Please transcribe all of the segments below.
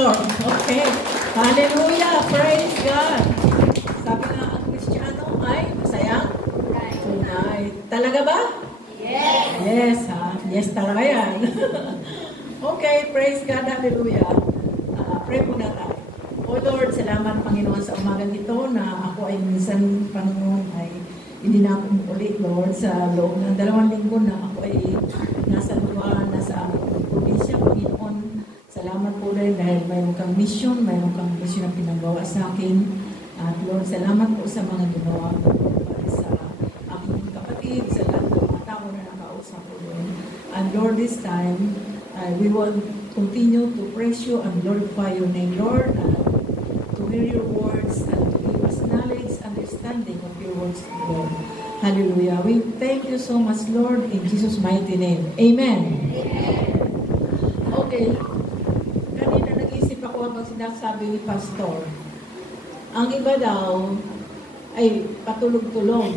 Pastor. Okay. Hallelujah. Praise God. Sabi nga ang Kristiyano ay masayang tonight. Talaga ba? Yes. Yes, ha? Yes talaga yan. Okay, praise God. Hallelujah. Pray muna tayo. O Lord, salamat Panginoon sa umagang ito na ako ay minsan, Panginoon, ay hindi na ako ulit, Lord, sa loob ng 2 linggo na ako ay nasa lugar, nasa probinsya, Panginoon. Salamat po rin dahil mayroon kang mission na pinagawa sa akin. At Lord, salamat po sa mga ginawa po para sa aking kapatid, sa lahat ng mga tao na nakausap po rin. And Lord, this time, we will continue to praise you and glorify your name, Lord, to hear your words and to give us knowledge, understanding of your words, Lord. Hallelujah. We thank you so much, Lord, in Jesus' mighty name. Amen. Okay. Kanina nag-isip ako habang sinasabi ni Pastor. Ang iba daw ay patulog-tulog.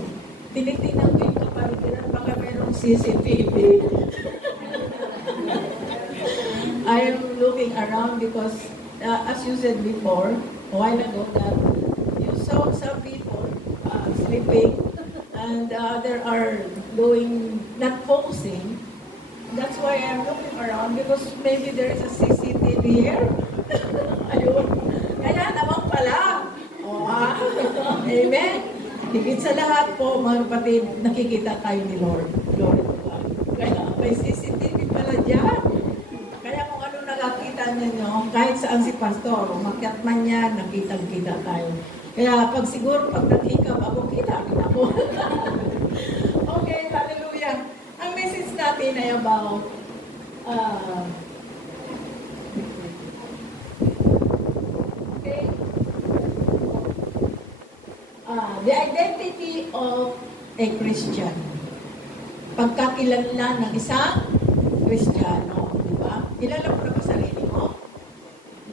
Tinitingnan ko yung kapaligiran, baka mayroong CCTV. I am looking around because, as you said before, a while ago, that you saw some people sleeping and they are not focusing. That's why I'm looking around because maybe there is a CCTV here. Ayun. Kaya naman pala. Oh, amen. Higit sa lahat po, mga kapatid, nakikita tayo ni Lord. Glory to God. Kaya may CCTV pala dyan. Kaya kung ano nakakita ninyo, kahit saan si Pastor, umakyat man yan, nakita-kita tayo. Kaya pag naghikap ako, kita ako. Okay, hallelujah. Ang message natin ay about the identity of a Christian. Pagkakilanlan ng isang Kristiyano. Diba? Kilala mo na ba sarili mo?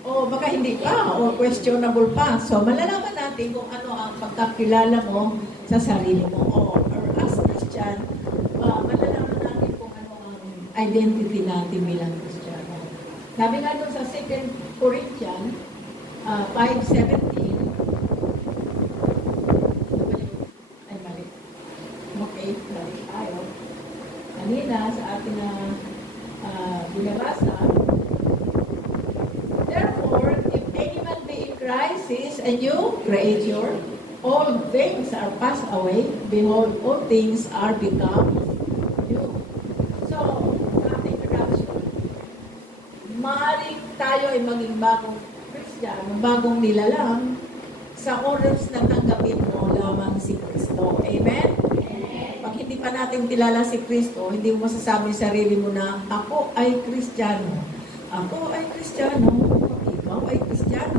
O baka hindi pa, o questionable pa. So, malalaman natin kung ano ang pagkakilala mo sa sarili mo. Or as Christian, malalaman natin kung ano ang identity natin bilang Kristiyano. Sabi nga doon sa 2 Corinthians 5:17, kanina sa ating binabasa. Therefore, if any man be in Christ, he is a new creature. All things are passed away. Behold, all things are become new. So, ating introduction. Maaaring tayo ay maging bagong Christian, bagong nilalang sa oras na tanggapin mo lamang si Kristo. Amen? Pag hindi pa natin kilala si Kristo, hindi mo masasabi sa sarili mo na, ako ay Kristiyano. Ako ay Kristiyano. Ikaw ay Kristiyano.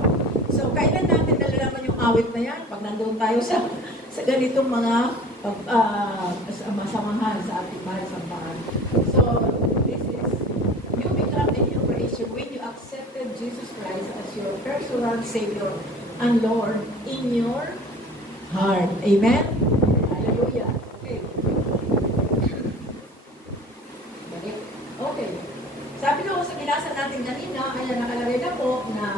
So, kailan natin nalalaman yung awit na yan? Pag nandoon tayo sa ganitong mga masamahan sa ating mahal sa bahan. So, this is, you become a new creation when you accepted Jesus Christ as your personal Savior and Lord in your heart. Amen? Hallelujah. Okay. Sabi doon sa binasa natin kanina, ayan nakalagay na po na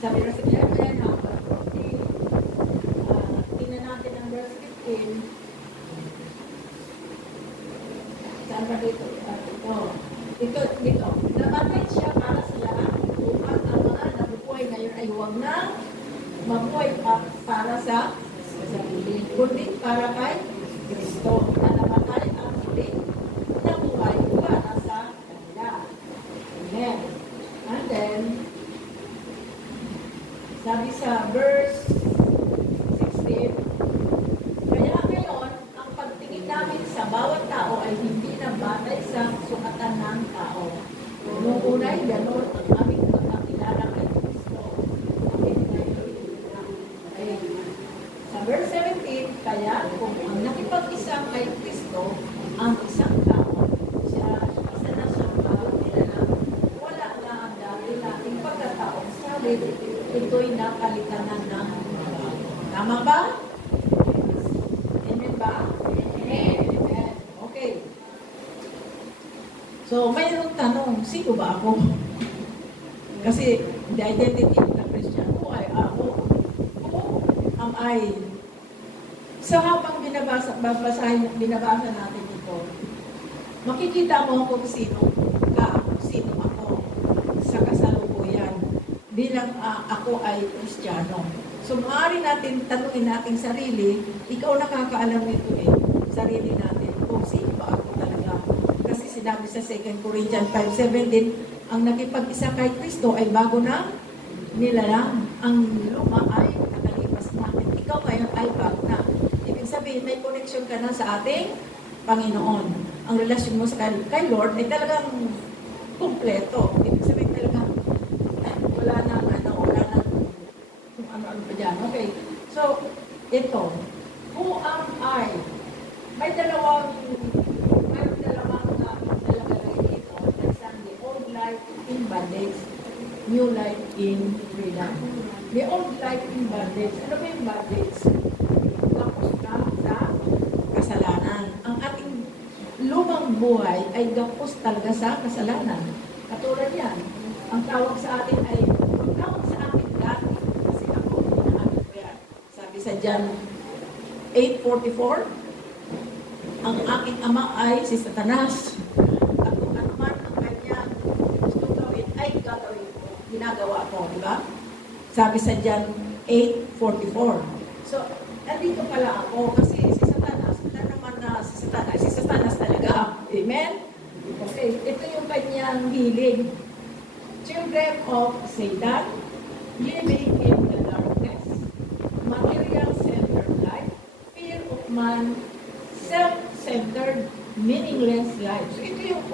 sabi na sa 11, hanggang 14. Tingnan natin ang verse 15. Saan ba dito? Dito. Namatay siya para sa lahat upang ang mga nabubuhay ngayon ay huwag na mabuhay para sa sarili, kundi para kay Kristo na namatay ang muli na buhay para sa kanila. Amen. And then, sabi sa verse 16, kaya ngayon, ang pagtingin namin sa bawat tao ay hindi na batay sa sukatan ng tao. Noong unay, gano'n ang aming pagkakilala kay Kristo. Sa verse 17, kaya kung ang nakipag-isa kay Kristo, ang isang tao, siya isa na siyang bawat nilalang, wala na ang dati nating pagkataong salit, ito'y napalitanan ng bago. Tama ba? Amen ba? Amen. Okay. So, mayroong tanong, sino ba ako? Kasi the identity of the Christian, who am I? So habang binabasa natin ito, makikita mo kung sino ako sa kasalukuyan bilang ako ay Kristiyano. So maaari natin tanungin nating sarili, ikaw nakakaalam nito sarili natin kung sino ba ako talaga. Kasi sinabi sa 2 Corinthians 5:17, ang nakipag-isa kay Kristo ay bago na nilalang. Ang luma ay nakalipas na. Ikaw ngayon ay bago na. Ibig sabihin, may connection ka na sa ating Panginoon. Ang relasyon mo sa kay Lord ay talagang kumpleto. Ibig sabihin talagang wala na kung ano-ano pa dyan. Okay. So, ito. Who am I? May dalawang nakalagay dito. The old life in bondage, new life in freedom. The old life in bondage. Ano ba yung bondage? Tapos na sa kasalanan. Ang ating lumang buhay ay gapos talaga sa kasalanan. Katulad yan. Ang tawag sa atin ay, ang tawag sa atin dati, kasi ako, pinaamin ko yan. Sabi sa John 8:44, ang aking ama ay si Satanas. At kung ano man ang kanya gustong gawin, ay gagawin ko. Ginagawa ko, di ba? Sabi sa John 8:44. So, nandito pala ako kasi si Satanas, wala naman na si Satanas talaga. Amen? Okay, ito yung kanyang hiling. Children of Satan, living in the darkness, material-centered life, fear of man, self-centered, meaningless life. So ito yung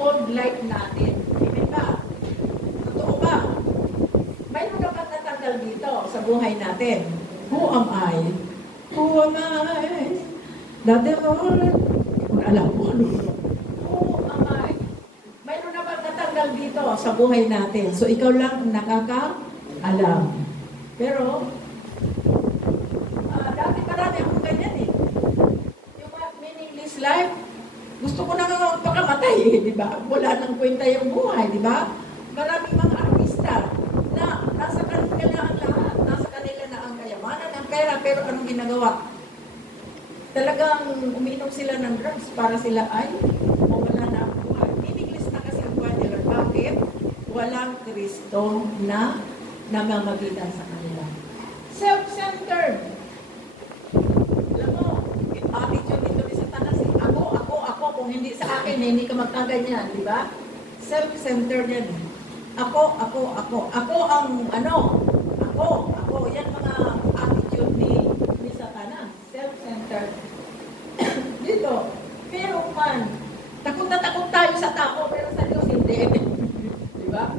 old life natin. Amen ba? Totoo ba? Mayroon na ba natanggal dito sa buhay natin? Who am I? Who am I? That the Lord. Kung alam mo, who am I? Mayroon na ba natanggal dito sa buhay natin? So ikaw lang ang nakakaalam. Pero, dati marami akong ganyan Yung meaningless life, gusto ko na nga magpakamatay di ba? Wala nang kwenta yung buhay, di ba? Maraming mga artista na nasa kanila na ang lahat, nasa kanila na ang kayamanan, ang pera, pero anong ginagawa? Talagang umiinom sila ng drugs para sila ay mawala na ang buhay. Meaningless na kasi ang buhay nila. Bakit? Walang Kristo na namamagitan sa kanila. Self-centered. Alam mo, attitude nito ni Satanas, ako, kung hindi sa akin, hindi ka magkaganyan, di ba? Self-centered yan. Ako ang ako, yan mga attitude ni Satanas. Self-centered. Dito, pero man, takot na takot tayo sa tao, pero sa Diyos hindi. Di ba?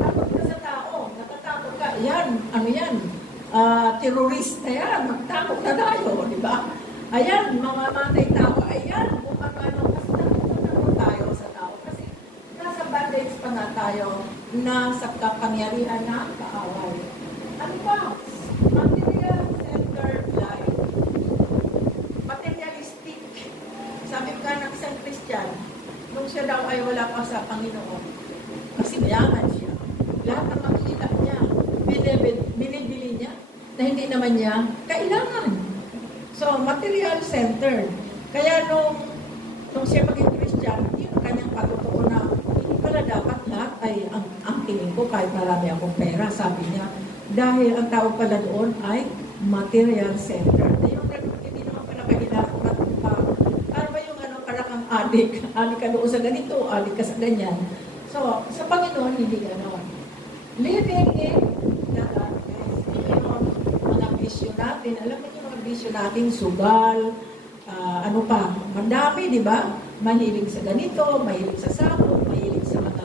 Takot ka sa tao, natatakot ka. Yan, terorista yan, magtakot na tayo, di ba? Ayan, mamamatay tao, ayan, kung ano, kasi takot tayo sa tao. Kasi nasa bondage pa nga tayo, nasa kapangyarihan na kaaway. Ano pa? Material-centered life. Materialistic. Sabi ko ng isang Christian, nung siya daw ay wala pa sa Panginoon, kasi mayaman siya. Lahat ng makikita niya, binibili niya, na hindi naman niya kailangan. So, material-centered. Kaya nung siya maging Christian, yung kanyang patutuo na, hindi pala dapat lahat ay ang tingin ko kahit marami akong pera, sabi niya. Dahil ang tao pala doon ay material-centered. Na yung ganun, hindi naman pala kailangan para ba yung para kang adik ka doon sa ganito, adik ka sa ganyan. So, sa Panginoon, hindi gano'n. Living in the darkness. Mga vision natin, alam mo yung mga vision natin, sugal, madami, di ba? Mahilig sa ganito, mahilig sa sabon, mahilig sa mga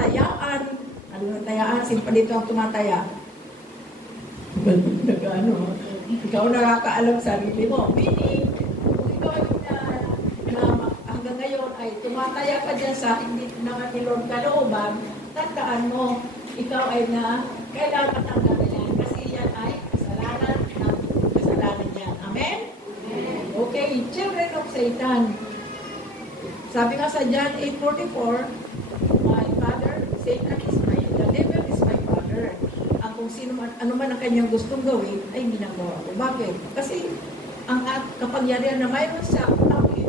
tayaan. Ano yung tayaan? Sino pa dito ang tumataya? Ikaw nakakaalam sarili mo. Meaning, kung ikaw na hanggang ngayon ay tumataya ka dyan sa hindi naman ni Lord kalooban, tandaan mo, ikaw ay kailangan tanggalin yan. Kasi yan ay kasalanan yan. Amen? Okay, children of Satan. Sabi nga sa John 8:44, my Father Satan is the devil is my father. Ang kung sino man, ano man ang kanyang gustong gawin, ay ginagawa ko. Bakit? Kasi ang kapangyarihan na mayroon sa akin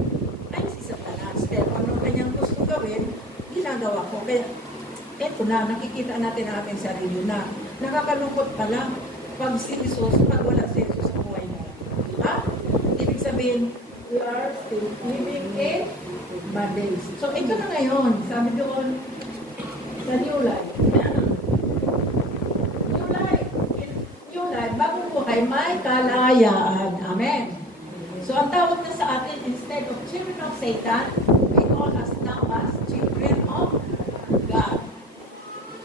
ay si Satanas. Pero ano ang kanyang gustong gawin, ginagawa ko. Kaya, eto na, nakikita natin ang ating sarili na nakakalungkot pala pag si Jesus, pag wala si Jesus sa buhay mo. Diba? Ibig sabihin, we are still living in bad days. So, ito na ngayon. Sabi doon, sa New Life. New Life, bagong buhay, may kalayaan. Amen. So, ang tawag na sa atin, instead of children of Satan, we call us now as children of God.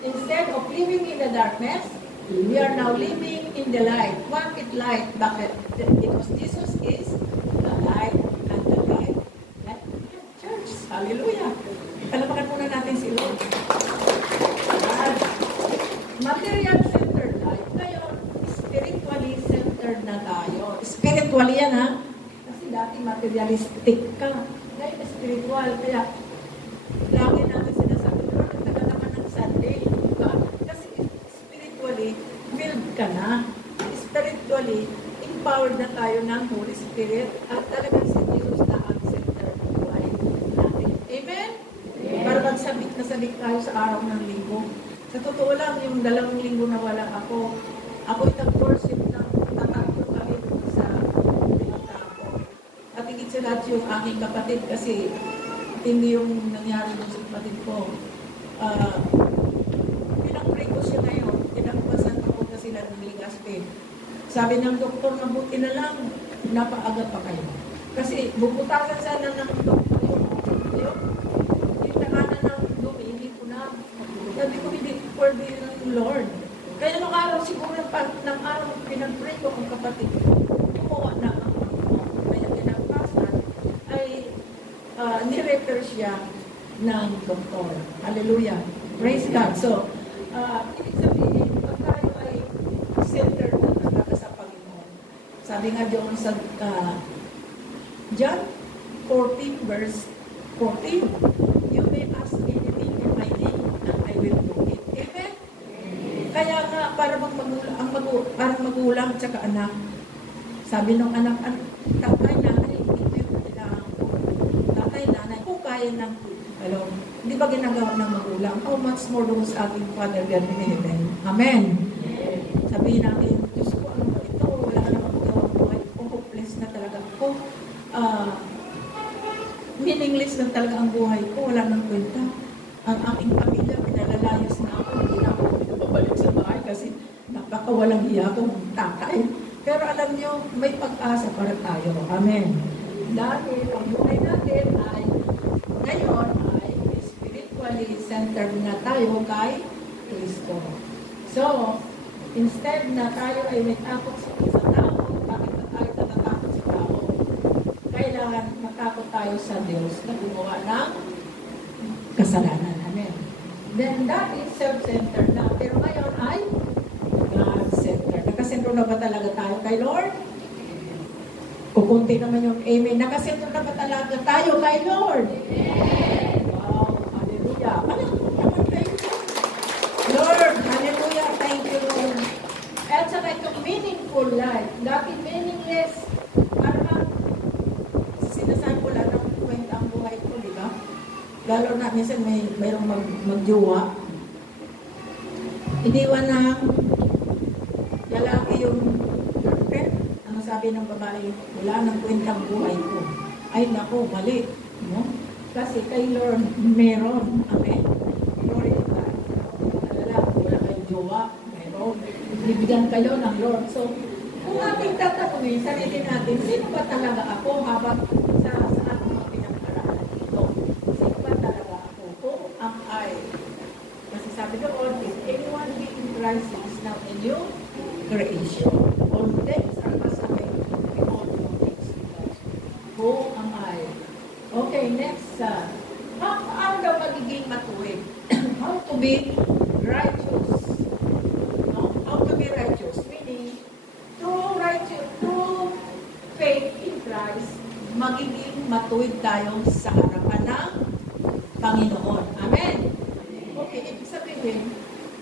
Instead of living in the darkness, we are now living in the light. Bakit light? Bakit? Because Jesus is the light and the light. Church, hallelujah. Palapakan muna natin si Lord. Material-centered life. Ngayon, spiritually-centered na tayo. Spiritually yan, ha? Kasi dati materialistic ka. Ngayon, spiritual. Kaya, lagi natin sinasabi, Lord, ang tagal naman ng Sunday. Diba? Kasi spiritually, filled ka na. Spiritually, empowered na tayo ng Holy Spirit. At talagang si Jesus na ang center ng buhay natin. Amen? Para magsabik na sabik tayo sa araw ng linggo. Sa totoo lang, yung 2 linggo na wala ako, ako'y nag-worship ng tatakbo kami sa pinagtapo. At higit sa lahat yung aking kapatid kasi hindi yung nangyari sa kapatid ko. Pinag-pray ko siya ngayon. Pinagpasan ako na sila ng Ligaspe. Sabi ng doktor, mabuti na lang, napaaga pa kayo. Kasi bubutasan sana ng doktor yung takanan ng dumi, hindi ko na. Sabi ko, hindi pwede ng Lord. Kaya nung araw, siguro ng araw, pinag-pray ko ang kapatid ko. Kumuha na ako. Kaya pinagpasan, ay nirefer siya ng doktor. Hallelujah. Praise God. So, ibig sabihin, pag tayo ay centered na talaga sa Panginoon. Sabi nga doon sa John 14 verse 14, you may ask anything in my name and I will do it. Amen? Kaya nga, parang magulang at saka anak. Sabi ng anak, tatay, nanay, ito yung kailangan ko. Tatay, nanay, kung kaya ng hello, hindi ba ginagawa ng magulang? How much more doon sa ating Father God in heaven? Amen. Sabihin natin, Diyos ko, ano ba ito? Wala ka naman magawang buhay. Kung hopeless na talaga ako. Meaningless lang talaga ang buhay ko. Wala nang kwenta. Ang aking pamilya, pinalalayas na ako. Hindi na ako babalik sa bahay kasi napakawalang hiya akong tatay. Pero alam nyo, may pag-asa para tayo. Amen. Dahil ang buhay natin ay ngayon ay spiritually centered na tayo kay Kristo. So, instead na tayo ay may takot sa tao, bakit na tayo natatakot sa tao? Kailangan matakot tayo sa Diyos na gumawa ng kasalanan. Amen. Then that is self-centered na. Pero ngayon ay God-centered. Nakasentro na ba talaga tayo kay Lord? Kukunti naman yung amen. Nakasentro na ba talaga tayo kay Lord? Amen. Wow. Hallelujah. Thank you. Lord, hallelujah. Thank you, Lord. At saka itong meaningful life. Dati meaningless. Parang sinasabi ko lang ng kwenta ang buhay ko, di ba? Lalo na minsan mayroong magjowa. Iniwan ng lalaki yung girlfriend. Ano sabi ng babae? Wala nang kwentang buhay ko. Ay, naku, mali. No? Kasi kay Lord, meron. Amen. Glory to God. Wala kayong jowa. Meron. Bibigyan kayo ng Lord. So, kung ating tatanungin, sarili natin, sino ba talaga ako habang sa ating mga pinagparaanan dito? Sino ba talaga ako? Kung ang I. Kasi sabi doon, if anyone be in Christ is now a new creation. All things are passed away. Behold, all things become. Who am I? Okay, next. Paano daw magiging matuwid? How to be righteous? No? How to be righteous? Meaning, through faith in Christ, magiging matuwid tayo sa harapan ng Panginoon. Amen? Okay, ibig sabihin, sabihin,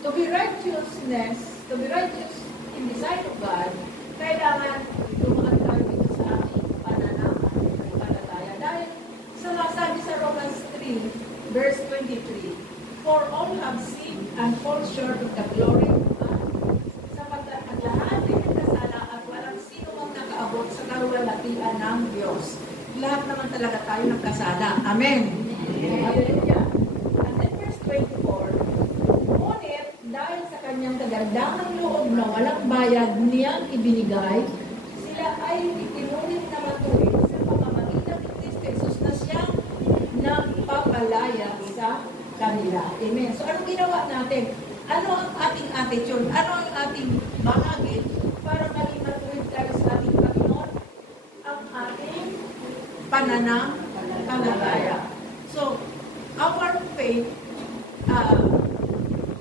to be righteous in the sight of God, kailangan dumaan tayo dito sa ating pananampalataya. Dahil sabi sa Romans 3, verse 23, for all have sinned and fall short of the glory of God. Sapagkat ang lahat ay nagkasala at walang sino mang nakaabot sa kaluwalhatian ng Diyos. Lahat naman talaga tayo nagkasala. Amen. Hallelujah. And then verse 24, ngunit dahil sa kanyang kagandahang loob na walang bayad niyang ibinigay, sila ay itinunit na matuwid sa pamamagitan ni Kristo Jesus na siyang nagpapalaya sa kanila. Amen. So, anong ginawa natin? Ano ang ating attitude? Ano ang ating bahagi para maging matuwid tayo sa ating Panginoon? Ang ating pananampalataya. So, our faith,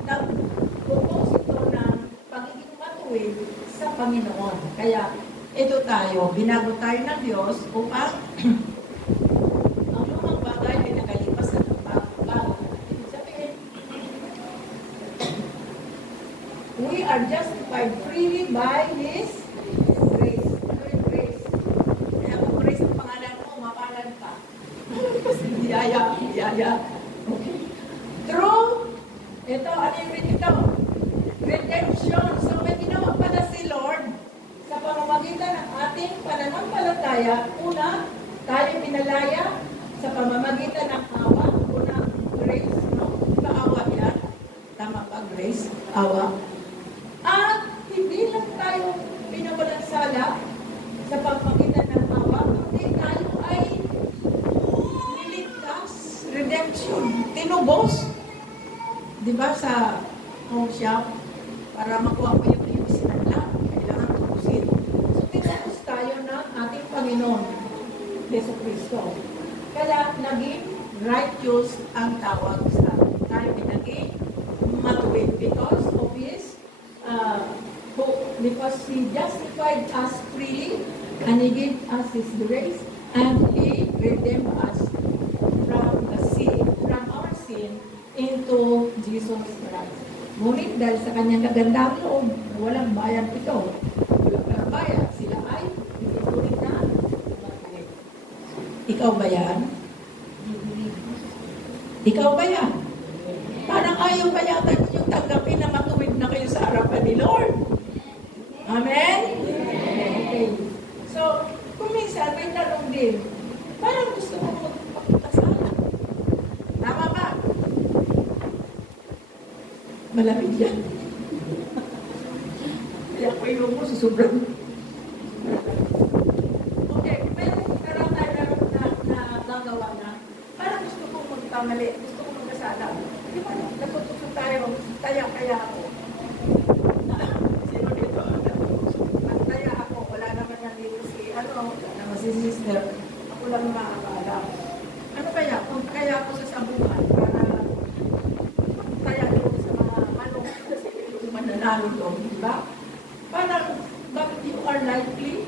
nag-propose ito ng pagiging matuwid sa Panginoon. Kaya, ito tayo, binago tayo ng Diyos upang ang lumang bagay ay nakalipas sa bago. Sabihin, we are justified freely by His grace. Grace. Kaya kung grace ang pangalan mo, mapalan ka. Kasi biyaya. Okay. True. Ito, ano yung ito? Redemption. So, may ginawa pala si Lord sa pamamagitan ng ating pananampalataya. Una, tayo pinalaya sa pamamagitan ng awa. Una, grace. No? Paawa yan. Tama ba, grace? Awa. At hindi lang tayo pinawalang sala sa pamamagitan ng awa, kundi tayo ay niligtas, redemption, tinubos. Diba sa home shop, para makuha mo yung iyong sinadla, kailangan tubusin. So, tinubos tayo ng ating Panginoon, Yesu Cristo. Kaya, naging righteous ang tawag sa tayo, naging matuwid because of His because He justified us freely and He gave us His grace and He redeemed us from our sin into Jesus Christ. Ngunit dahil sa kanyang kagandang loob, walang bayan ito. Walang bayan, sila ay itinuloy na matuwid. Ikaw ba yan? Ikaw ba yan? Parang ayaw ba yata ninyong tanggapin na matuwid na kayo sa harapan ni Lord? Amen? Okay. So, kung minsan may tanong din, parang gusto mo magpapakasala. Tama ba? Malamig yan. Kaya ko yung mo susobrang. Okay, pero tayo na nagawa na, parang gusto kong magpamali, gusto kong magkasala. Di ba, natutusok tayo, kaya ako. Sino dito? Magtaya ako, wala naman yan dito si, wala naman si sister. Ako lang makakaalam. Ano kaya? Kung kaya ako sa sabungan, para magtaya doon sa mga manok, kasi yung mananalo doon, di ba? Parang, but you are likely,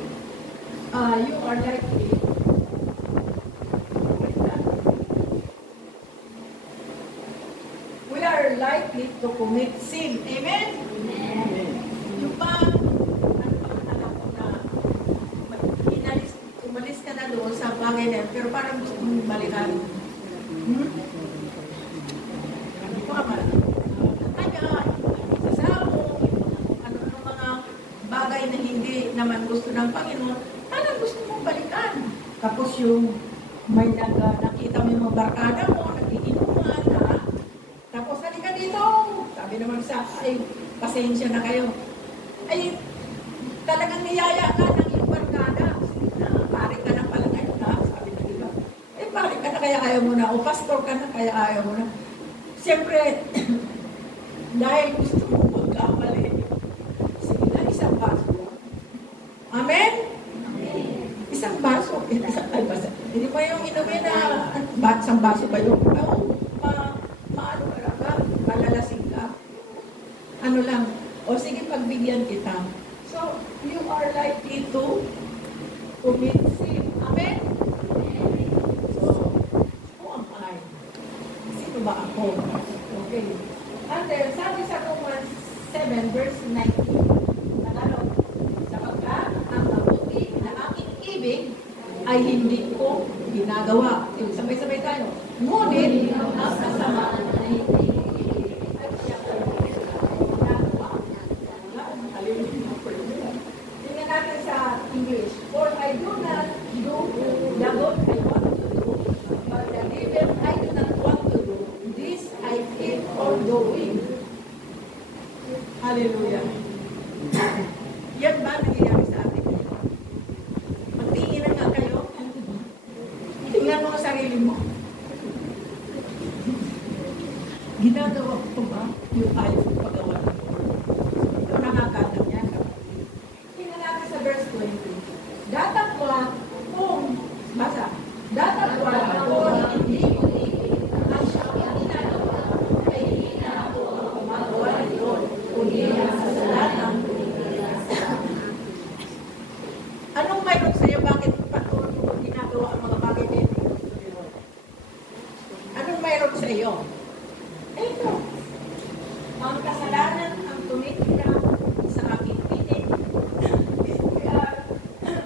we are likely to commit sin. Amen? Amen. Yung ba, umalis ka na doon sa bagay na pero parang gusto mong balikan. Ano pa ba? Kaya, ano mga bagay na hindi naman gusto ng Panginoon, parang gusto mong balikan. Tapos yung may nakita mo yung mga barkada mo, nagiinuman na, tapos halika dito. Sabi naman sa, ay, pasensya na kayo. Ay, talagang niyaya ka ng iyong barkada. Pari ka na pala ngayon na, sabi na diba? Eh, pari ka na kaya ayaw mo na, o pastor ka na kaya ayaw mo na. Siyempre, dahil gusto mo magkamali, sige na, isang baso. Amen? Isang baso. Hindi pa yung inumin na, isang baso ba yung, maano ka ba? Malalasing ka? Ano lang, o sige, pagbigyan kita. So, you are likely to commit sin. Amen? So, who am I? Sino ba ako? Okay. And then, sabi sa Romans 7 verse 19, Tagalog, sapagkat ang mabuti na aking ibig ay hindi ko ginagawa. Sabay-sabay tayo. Ngunit, ang kasama ay hindi ginagawa. Tingnan natin sa English. For I do not do the good I want to do, but the evil I do not want to do, this I keep on doing. Hallelujah. Yan ba nangyayari sa atin ngayon? Magtingin na nga kayo. Tingnan mo ang sarili mo. Ginagawa ko ba yung ayaw ko pagawa ng Ito nakakataw niya. Tingnan natin sa verse 20. Datapwa kung, basa, datapwa kung hindi ko ang siyang ginagawa ay hindi na ako gumagawa yun. Kundi ang kasalanan. Anong mayroon sa'yo? Bakit patuloy mo ginagawa ang mga bagay na ito? Anong mayroon sa'yo? Ito. Ang kasalanan ang tumitira sa aking pinig.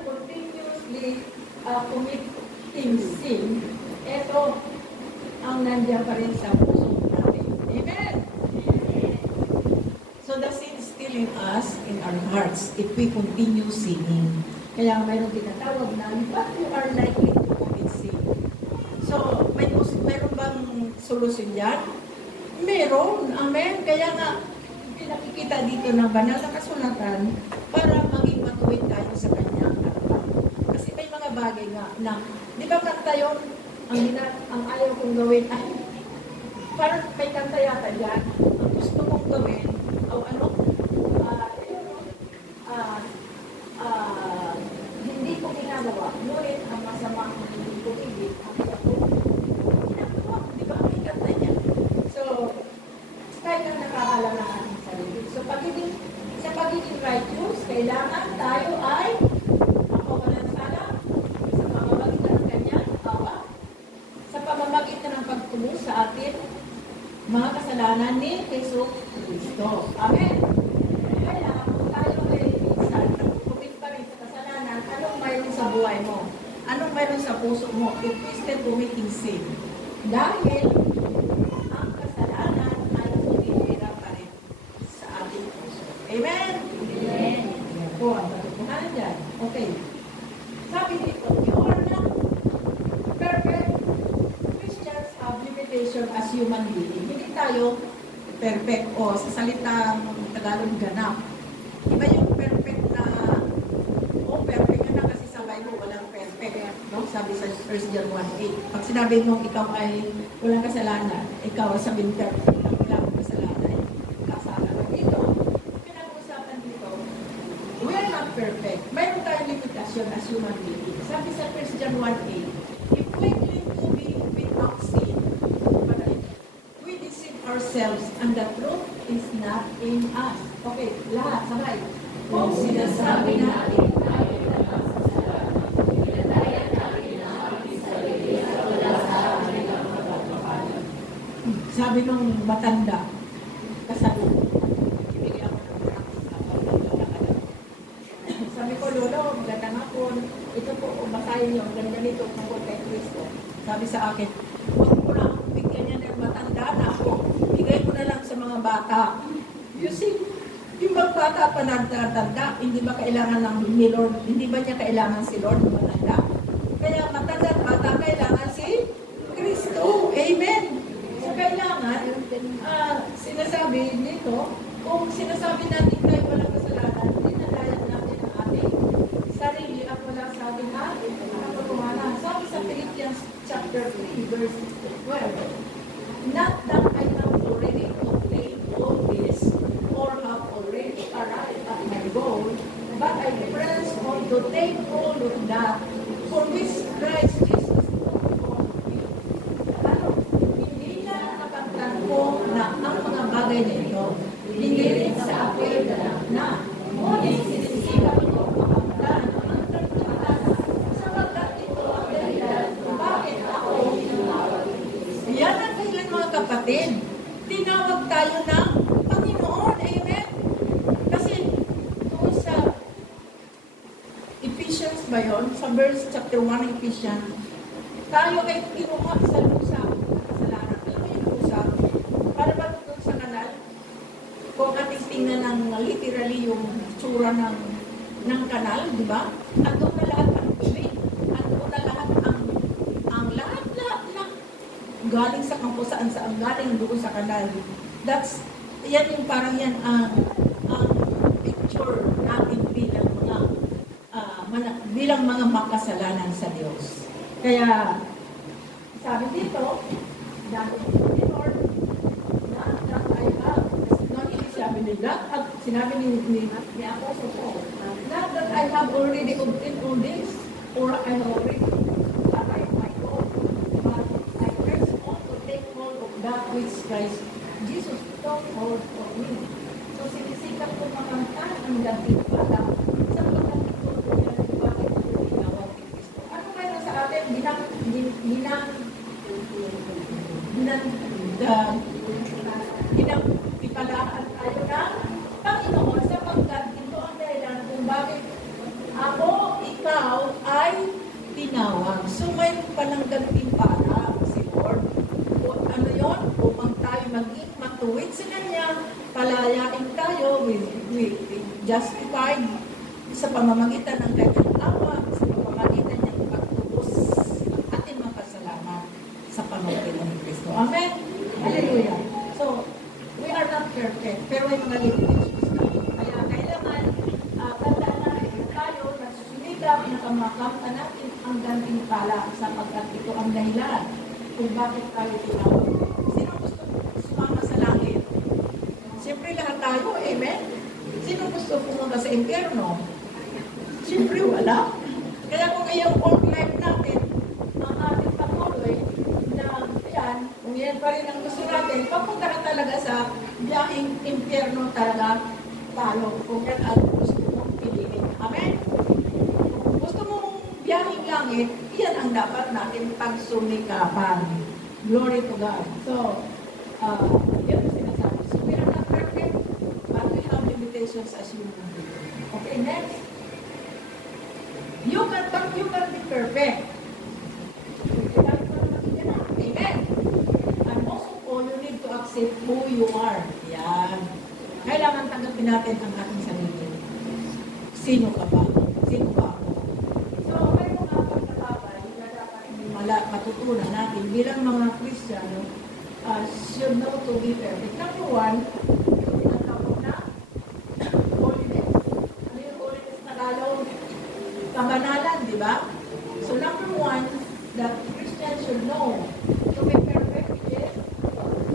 Continuously committing sin. Ito ang nandiyan pa rin sa puso natin. Amen? So the sin is still in us, in our hearts, if we continue sinning. Kaya mayroong tinatawag na, but you are likely to commit sin. So, mayroon bang solusyon yan? Meron. Amen. Kaya nga, pinakikita dito ng banal na kasulatan para maging matuwid tayo sa kanyang kanta. Kasi may mga bagay nga na, di ba kanta yun? Ang ayaw kong gawin, ay, parang may kanta yata dyan. Ang gusto kong gawin, o ano, hindi ko ginagawa. Ngunit ang masama hindi ko ibig, ang ako ginagawa. Di ba? May kanta niya. So, tayo lang nakakala ng ating sarili. So, sa pagiging righteous, kailangan tayo ay ako walang sala sa pamamagitan ng kanyang awa, sa pamamagitan ng pagtulos sa atin mga kasalanan ni Jesus Cristo. Amen. Kaya kung tayo ay minsan nagkukumit pa rin sa kasalanan, anong mayroon sa buhay mo? Anong mayroon sa puso mo? If we still committing sin. Dahil ang kasalanan ay tumitira pa rin sa ating puso. Amen? Amen. Ayan po ang katotohanan dyan. Okay. Sabi dito, you are not perfect. Christians have limitation as human beings. Hindi tayo perfect o sa salitang Tagalog ganap. Iba yung perfect na perfect na kasi sa Bible walang perfect. No? Sabi sa 1 John 1:8. Pag sinabi mong ikaw ay walang kasalanan, ikaw ay sabing perfect na walang kasalanan, kasalanan. Dito, pinag-usapan dito, we are not perfect. Mayroon tayong limitasyon as human beings. Sabi sa 1 John 1:8, if we claim to be without sin, we deceive ourselves and the truth is not in us. Okay, lahat, sabay. Kung sinasabi natin ay sabi nung matanda, kasalo, ibigay ako ng sabi ko, Lolo, magandang hapon. Ito po, basahin nyo, ganito tungkol kay Kristo. Sabi sa akin, huwag mo na akong bigyan niya ng matanda na ako. Bigay mo na lang sa mga bata. You see, yung mga bata pa natanda, hindi ba kailangan ng ni Lord? Hindi ba niya kailangan si Lord matanda? Kaya matanda at bata kailangan si Kristo. Amen. So kailangan, sinasabi nito, kung sinasabi natin tayo walang kasalanan, dinalayan natin ang ating sarili at wala sa ating katotohanan. Sabi sa Philippians chapter 3, verse 12, not that I have already obtained all this or have already arrived at my goal, but I press on to take hold of that for which Christ Jesus called me. Hindi na nakapagtanong na ang mga bagay na ito, hindi rin sa akin na ngunit sinisikap ko makapagtan ang katotohanan sapagkat ito ang dahilan bakit ako tinawag. Yan ang dahilan mga kapatid. tinawag tayo ng Panginoon. Amen? Kasi doon sa Ephesians ba yun? Sa verse chapter 1 Ephesians, tayo ay kinuha sa lusa. Kasalanan. Alam mo yung lusa? Para ba doon sa kanal? Kung ating tingnan ng literally yung tsura ng kanal, di ba? Andun na lahat ang tubig. Andun na lahat ang lahat na galing sa kampo saan galing doon sa kanal. Yan yung parang yan ang picture natin bilang mga makasalanan sa Diyos. Kaya, sabi dito, that I have, hindi sabi ni God, at sinabi ni Apostle Paul, not that I have already obtained all this, or I have already arrived my goal, but I press on to take hold of that which Christ Jesus took hold of me. So, sinisikap ko makamtan ang dating pala sa pinapipalaan tayo ng Panginoon sapagkat ito ang dahilan kung bakit ikaw ay tinawag. So may palang gantimpala si Lord. O ano yun? Upang tayo maging matuwid sa Kanya, palayain tayo with justified sa pamamagitan ng Kanyang awa, sa pamamagitan niyang pagtubos ng ating mga kasalanan sa pamamagitan ng Kristo. Amen? Hallelujah. So, we are not perfect, pero may mga limitations tayo. Kaya kailangan tandaan natin tayo na susunigap na kamakamta natin ang gantimpala sapagkat ito ang dahilan kung bakit tayo tinawag. Sino gusto sumama sa langit? Siyempre lahat tayo, amen? Sino gusto pumunta sa impyerno? Siyempre wala. Kaya kung iyong old life natin, ang ating patuloy na yan, kung yan pa rin ang gusto natin, papunta ka talaga sa biyaheng impyerno talaga talo. Kung yan ang gusto mong piliin. Amen? Kung gusto mong biyaheng langit, yan ang dapat natin pagsumikapan. Glory to God. So, yun ang sinasabi. So, we are not perfect, but we have limitations as human beings. Okay, next. You can be perfect. Amen. And most of all, you need to accept who you are. Yan. Kailangan tanggapin natin ang ating sarili. Sino ka ba? Sino ba ako? So, may mga pagkakabay na dapat matutunan natin bilang mga Kristiyano should know to be perfect. Number one, yung tinatawag na holiness. Ano yung holiness na Tagalog? Kabanalan, di ba? So, number one, that Christians should know to be perfect is,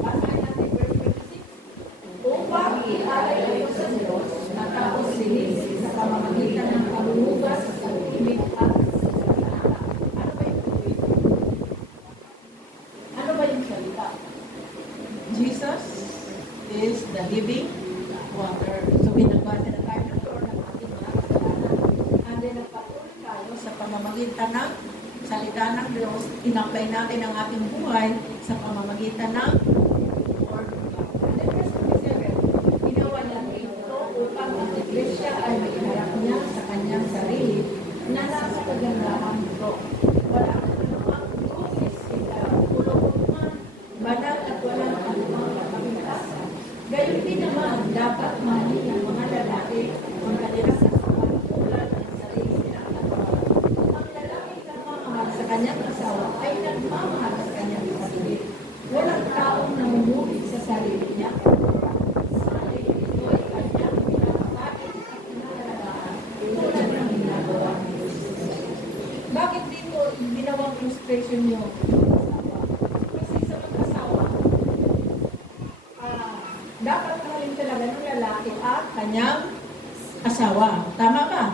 basahin natin verse 26, upang ialay kayo sa Diyos na taos linis sa pamamagitan ng paghuhugas sa tubig at sa salita. Ano ba yung tubig? Ano ba yung salita? Jesus is the living water. So, binagbasa na tayo ng Lord ng ating mga kasalanan. And then, nagpatuloy tayo sa pamamagitan ng salita ng Diyos, inapply natin ang ating buhay sa pamamagitan ng Word of God. And then verse 27, ginawa niya ito upang ang Iglesia ay maiharap niya sa kanyang sarili na nasa kagandahan nito. Wala ang anumang tusis, kulong-kulungan, banal at walang anumang kapintasan. Gayon din naman, dapat mali ang mga lalaki ang kanilang kasapan tulad ng sarili silang katawan. Ang lalaki sa kanyang asawa ay nagmamahal sa kanyang sarili. Walang taong namumulit sa sarili niya. Sarili ito ay kanyang pinapakain at pinalalagaan tulad ng ginagawa ni Jesus. Bakit dito ginawang illustration niyo asawa? Kasi sa mag-asawa, dapat mahalin talaga ng lalaki at kanyang asawa. Tama ba?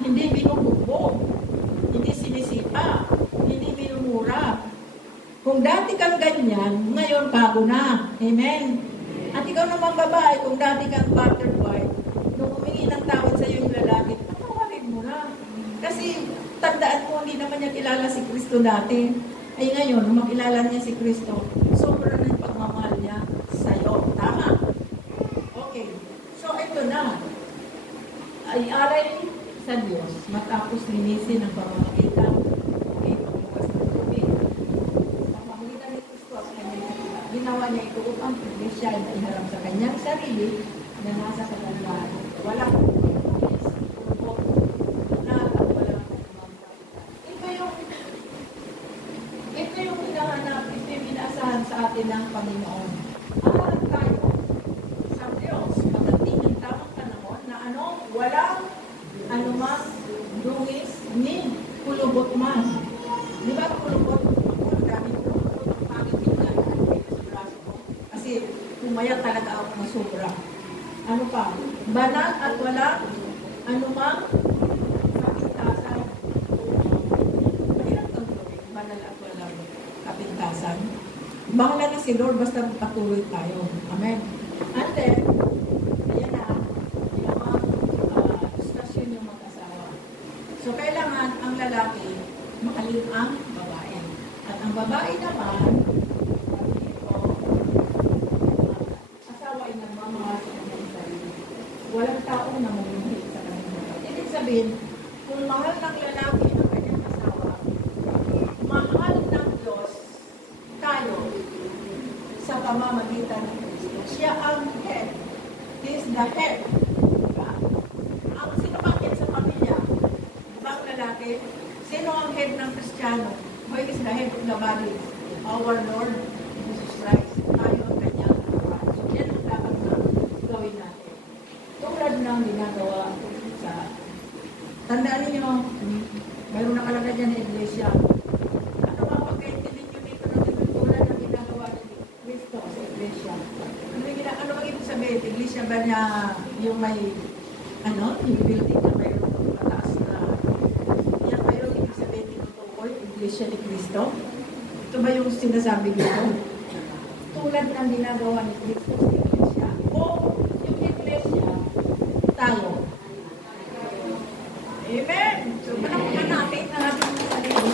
Hindi binubugbog. Hindi sinisipa, hindi minumura. Kung dati kang ganyan, ngayon bago na. Amen? At ikaw naman babae, kung dati kang battered wife, nung humingi ng tawad sa iyo yung lalaki, patawarin mo na. Kasi tandaan mo, hindi naman niya kilala si Kristo dati. Ay ngayon, nung makilala niya si Kristo, sobrang ng pagmamahal niya sa iyo. sa Diyos matapos linisin ang pamamagitan ng pagbukas ng tubig. Sa pamamagitan ni Kristo at kanyang ginawa niya ito upang siya na iharap sa kanyang sarili na nasa kalandahan. Walang pagbukas, na walang ito yung hinahanap, ito yung inaasahan sa atin ng Panginoon. Aral tayo sa Diyos pagdating ng tamang panahon na walang anumang dungis ni kulubot man. Di ba kulubot? Ang daming kulubot. Ang pangit yung gano'n sa braso ko. Kasi pumayat talaga ako ng sobra. Ano pa? Banal at walang anumang kapintasan. Mahirap ang gawin. Banal at walang kapintasan. Bahala na si Lord basta patuloy tayo. Amen. And then, ayan na, discussion yung mag-asawa. So, kailangan ang lalaki makalim ang babae. At ang babae naman, dito, asawa ay nagmamahal sa kanyang sarili. Walang taong namumuhit sa kanyang babae. Ibig sabihin, kung mahal ng lalaki ang kanyang asawa, mahal ng Diyos tayo sa pamamagitan ng Kristo. Siya ang head. He is the head. Diba? Ang sino ang head sa pamilya? Diba ang lalaki? Sino ang head ng Kristiyano? Who is the head of the body? Our Lord Jesus Christ. Tayo ang kanyang katawan. So yan ang dapat na gawin natin. Tulad ng ginagawa sa... Tandaan ninyo, mayroon nakalagay dyan na iglesia. Ano ba pagkaintindi nyo dito ng tulad ng ginagawa ni Cristo sa iglesia? Ano ba ibig sabihin? Iglesia ba niya yung may yung building na mayroon pataas na yan ba yung ibig sabihin tinutukoy? Iglesia ni Cristo? Ito ba yung sinasabi dito? Tulad ng ginagawa ni Cristo sa iglesia? O yung iglesia tayo? Amen! So, panakita natin na natin sa sarili.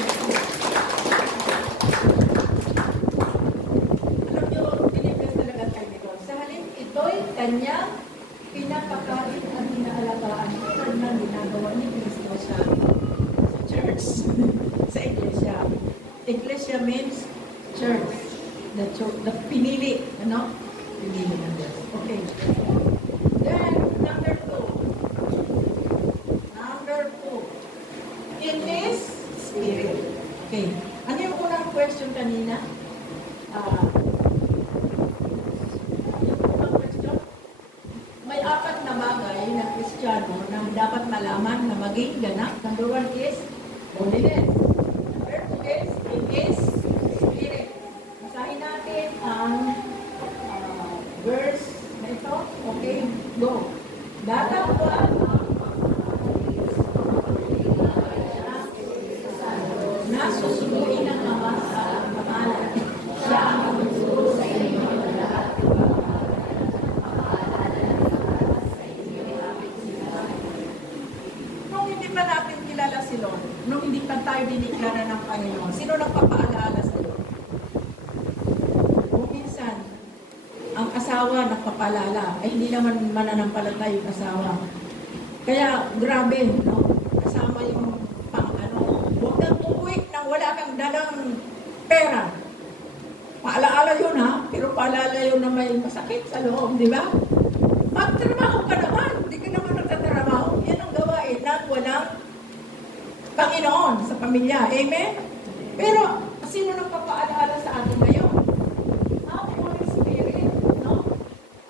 Alam nyo, binibigay talaga tayo nito. Sa halin, ito'y kanyang pinapakain at inaalagaan tulad ng ginagawa ni Cristo sa church, sa iglesia. Iglesia means church. The pinili, Pinili ng Diyos. Okay. Then, number two. In His Spirit. Okay. Ano yung unang question kanina? Yung unang question? May apat na bagay na Kristiyano na dapat malaman na maging ganap. Number one is holiness. Number two is in His Spirit. Basahin natin ang verse na ito. Okay, go. Datapwat nasusunuin ng Ama sa pangalan. Siya ang magtuturo sa inyo ng lahat. Nung hindi pa natin kilala si Lord, nung hindi pa tayo diniklara ng Panginoon, sino nagpapaalaala sa Lord? Kung minsan, ang asawa nagpapaalala, ay hindi naman mananampalataya yung asawa. Kaya, grabe, kasama yung huwag kang umuwi nang wala kang dalang pera. Paalaala yun pero paalala yun na may masakit sa loob, di ba? Magtrabaho ka naman, hindi ka naman nagtatrabaho. Yan ang gawain ng walang Panginoon sa pamilya. Amen? Pero, sino nang papaalaala sa atin ngayon? Ang Holy Spirit,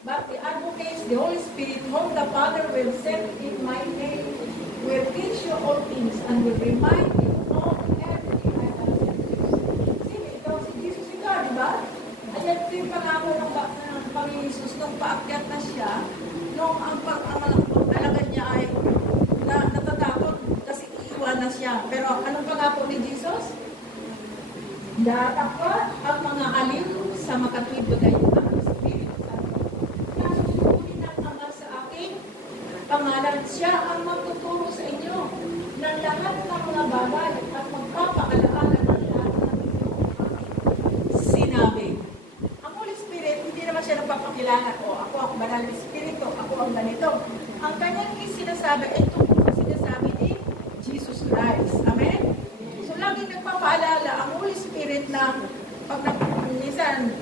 But the advocates, the Holy Spirit, whom the Father will send in my name, will teach you all things and will remind you of everything I have said to you. Sino ito? Si Jesus ito, di ba? Ayan ito yung pangako ng Panginoon Jesus nung paakyat na siya, nung ang pag-alagan niya ay natatakot kasi iiwan na siya. Pero anong pangako ni Jesus? Datakot ang mga aliw sa makatwid bagay ang Espiritu Santo. Nasusunin ng Ama sa aking pangalan, siya ang magtuturo sa inyo ng lahat ng mga bagay at magpapaalaala ng lahat ng sinabi. Ang Holy Spirit, hindi naman siya nagpapakilala, ako ang banal na Espiritu, ako ang ganito. Ang kanyang sinasabi ay tungkol sa sinasabi Christ. Amen? So, laging nagpapaalala ang Holy Spirit na pag minsan,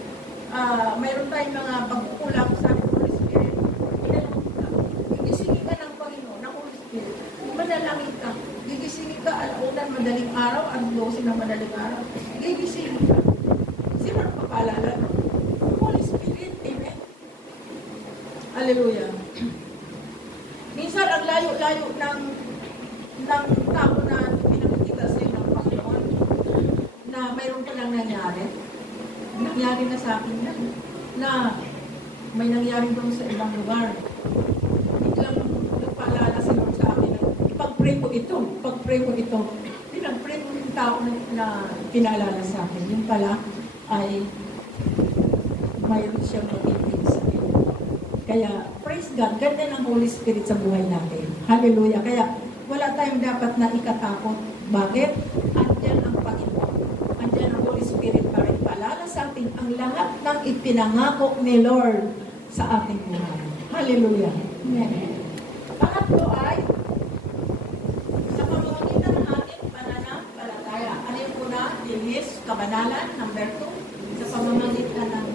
mayroon tayong mga pagkukulang sa Holy Spirit, gigisingin ka ng Panginoon, ng Holy Spirit. Manalangin ka. Gigisingin ka, alaunan, madaling araw, ang 12 ng madaling araw. Gigisingin ka. Sino ang papaalala? Holy Spirit. Amen? Hallelujah. Minsan, ang layo-layo ng tao na pinakikita sa iyo ng Panginoon na mayroon pa lang nangyari. Nangyari na sa akin yan. Na may nangyari doon sa ibang lugar. Biglang nagpaalala sa Lord sa akin na ipag-pray ko ito. Pinag-pray ko yung tao na pinaalala sa akin. Yung pala ay mayroon siyang magiging sa akin. Kaya, praise God, ganda ng Holy Spirit sa buhay natin. Hallelujah. Kaya, wala tayong dapat na ikatakot. Bakit? Andyan ang Panginoon. Andyan ang Holy Spirit para ipaalala sa atin ang lahat ng ipinangako ni Lord sa ating buhay. Hallelujah. Amen. Pangatlo ay, sa pamamagitan ng ating pananampalataya. Ano yung una? Linis, kabanalan, number 2. Sa pamamagitan ng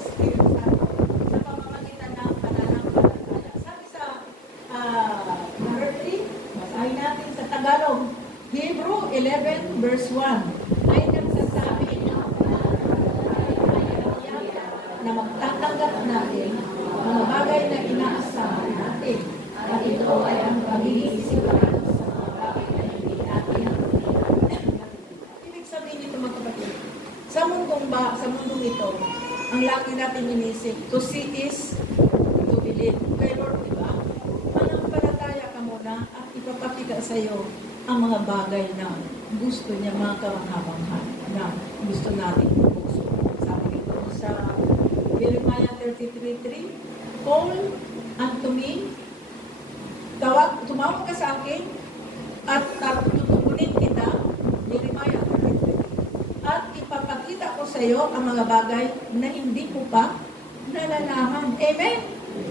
Spirit Santo. Sa pamamagitan ng pananampalataya. Sabi sa number 3, basahin natin sa Tagalog. Hebrew 11 verse 1 ay nagsasabi na magtatanggap natin mga bagay na inaasahan natin at ito ay ang pagiging sigurado sa mga bagay na hindi natin. Ibig sabihin nito mga kapatid, sa mundong ito, ang lagi natin inisip, to see is to believe. Kay Lord, diba? Manampalataya ka muna at ipapakita sa iyo ang mga bagay na gusto niya, mga kamangha-mangha na gusto natin puso. Sabi nito sa Jeremiah 33:3, call unto me, tumawag ka sa akin, at tutugunin kita, Jeremiah 33, at ipapakita ko sa iyo ang mga bagay na hindi ko pa nalalaman. Amen?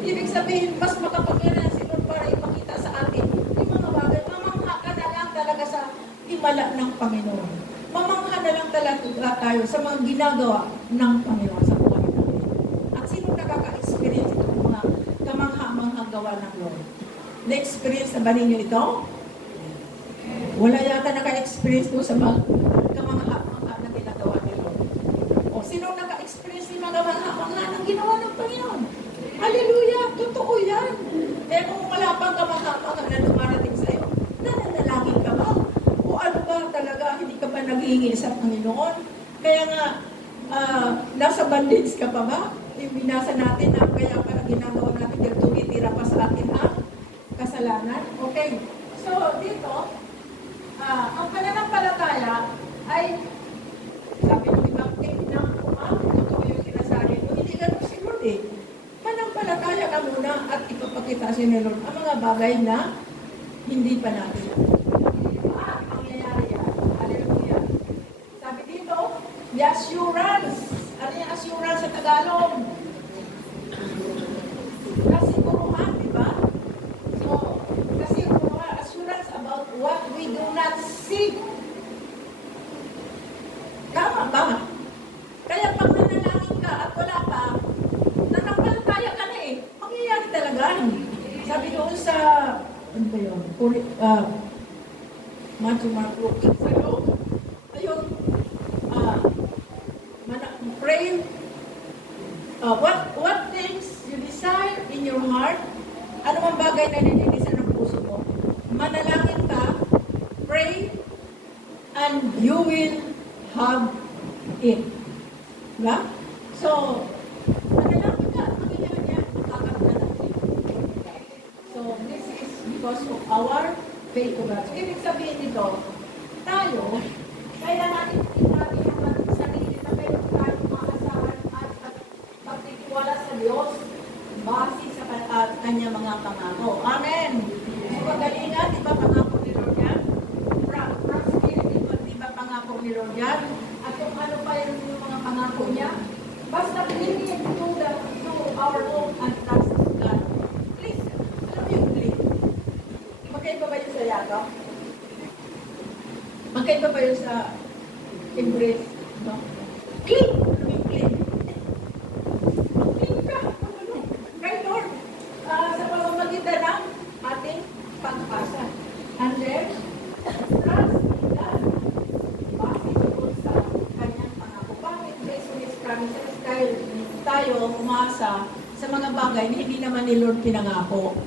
Ibig sabihin, mas makapangyarihan si Lord para ipakita sa atin yung mga bagay. Mamangha ka na lang talaga sa himala ng Panginoon. Mamangha na lang talaga tayo sa mga ginagawa ng Panginoon sa buhay natin. At sino nakaka-experience itong mga kamangha-mangha gawa ng Lord? Na-experience na ba ninyo ito? Wala yata naka-experience doon sa mga kamangha-mangha na ginagawa ni Lord. O sino naka-experience ng mga kamangha-mangha ng ginawa ng Panginoon? Hallelujah! Totoo yan! Eh kung wala pang kamangha-mangha na dumarating sa iyo, nananalangin ka ba? O ano ba talaga, hindi ka ba naghihingi sa Panginoon? Kaya nga, nasa bandage ka pa ba? Binasa natin na kaya para ginagawa natin dahil tumitira pa sa atin ang kasalanan. Okay. So, dito, ang pananampalataya ay, sabi ng ibang tingnan ko, totoo yung sinasabi mo, hindi ganun si Lord eh. Manampalataya ka muna at ipapakita sa Lord ang mga bagay na hindi pa natin. Pangyayari yan. Hallelujah. Sabi dito, the assurance. Ano yung assurance sa Tagalog? Kasiguruhan, di ba? So, kasiguruhan, assurance about what we do not see. Tama ba? Kaya pag nanalangin ka at wala pa, nanampalataya ka na eh. Mangyayari talaga. Sabi doon sa, ano ba yun? Matthew, Mark, Luke, ayun, pray, what things you desire in your heart, ano mang bagay na nililisan ng puso mo, manalangin ka, pray, and you will have it. Diba? So, manalangin ka, mangyayari yan, makakap na natin. So, this is because of our faith to God. So, ibig sabihin nito, tayo, kaya natin natin ang ating sarili na meron tayong maasahan at pagtitiwala sa Diyos base sa kanyang mga pangako. Amen! So, pagalingan, di ba pangako ni Lord yan? Prosperity, di ba pangako ni Lord yan? At kung ano pa yung mga pangako niya, basta believe to our own and trust God. Please, alam mo yung believe? Magkaiba ba yung sa yakap? Magkaiba ba yun sa embrace? No? Clean! Clean, clean. Clean ka! Right, Lord? Sa pamamagitan ng ating pagpasa. And then, trust in God. Bakit doon sa kanyang pangako? Bakit based on His promises tayo umasa sa mga bagay na hindi naman ni Lord pinangako?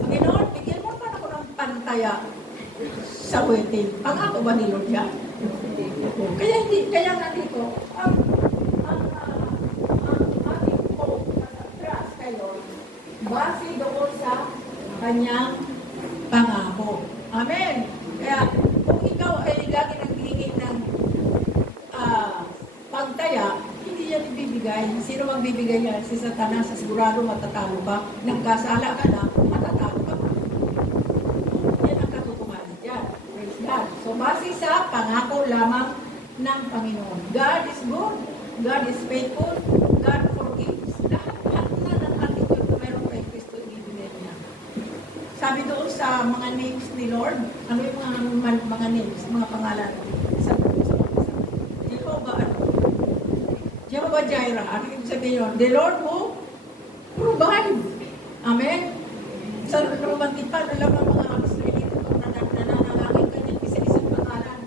Panginoon, bigyan mo pa ako ng pantaya sa wedding. Pangako ba ni Lord yan? Kaya nga dito, ang ating hope at trust kay Lord, base doon sa kanyang pangako. Amen. Kaya, kung ikaw ay lagi naghihingi ng pagtaya, hindi yan ibibigay. Sino magbibigay yan? Si Satanas, sigurado matatalo ka. Nagkasala ka na, matatalo ka pa. Yan ang katotohanan yan. Praise God. So, base sa pangako lamang ng Panginoon. God is good. God is faithful. God forgives. Lahat na ng ating kung meron kay Kristo, ibibigay niya. Sabi doon sa mga names ni Lord, ano yung mga names, mga pangalan? Jehovah Jireh, ano yung sabihin yun? The Lord who provide. Amen? Sa romantic pa, alam ang mga Israelita kung nananalangin kanyang isa-isang pangalan.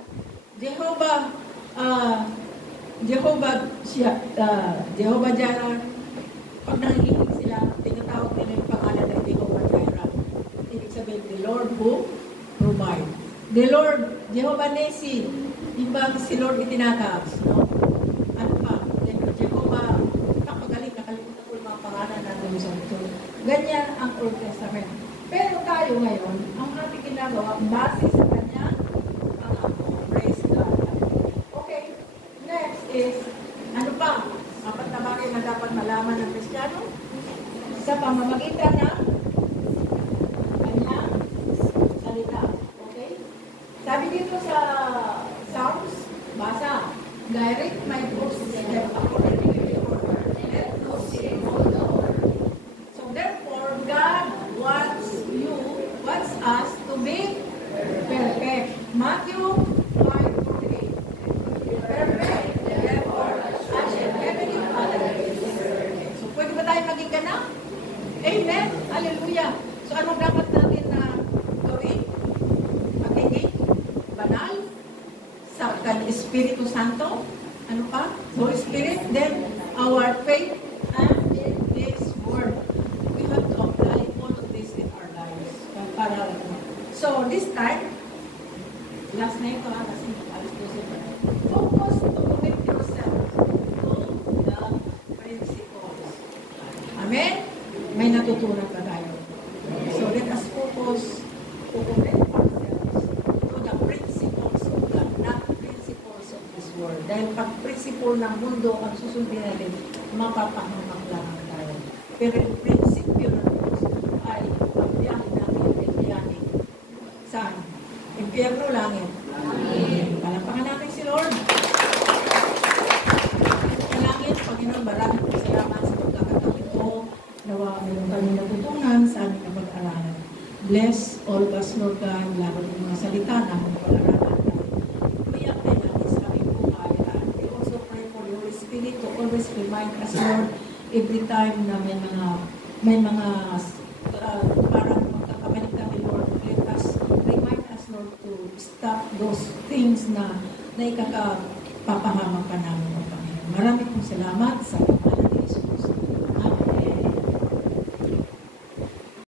Jehovah Jireh, pag nangihinig sila, tinatawag nila yung pangalan ng Jehovah Jireh. Ibig sabihin, the Lord who provide. The Lord, Jehovah Nissi, yung ba si Lord itinataas, no? Ano pa? Jehovah, kapagaling, nakalimutan ko yung mga pangalan natin sa ito. Ganyan ang Old Testament. Pero tayo ngayon, ang ating ginagawa, base sa kanya, praise God. Okay, next is, ano pa? Apat na bagay na dapat malaman ng Kristiyano sa pamamagitan ng kanyang salita. Okay? Sabi dito sa Psalms, basa, direct my footsteps according to your word. Let no sin hold the word. So therefore, God wants us to be perfect. Matthew 5:48. Perfect, therefore, as your heavenly Father is perfect. So pwede ba tayo maging ganap? Amen? Hallelujah. So ano dapat natin na gawin? Magiging banal sa Espiritu Santo. Ano pa? Holy Spirit. Then, our faith and in His Word. We have to apply all of this in our lives. So, this time, last na ito, kasi alas 12 pa. Focus to commit yourself to the principles. Amen? May natutunan pa tayo. So, let us focus to commit ourselves to the principles of God, not principles of this world. Dahil pag principle ng mundo ang susundin natin, mapapahamak lang tayo. Pero yung prinsipyo ng Diyos ay pagbiyahin natin ay biyahin. Saan? Impyerno, langit. Amen. Palampakan natin si Lord. Langit, Panginoon, maraming salamat sa pagkakataon ito. Nawa, mayroon kami natutunan sa aming pag-aralan. Bless all of us, Lord God, lalo ng mga salita na kung pag-aralan natin. Kuyak na natin sa aming buhay. And we also pray for the Holy Spirit to always remind us, Lord, every time na may mga parang magkakabalik kami, Lord, let us remind us, Lord, to stop those things na ikakapapahamak ka namin, Panginoon. Maraming salamat sa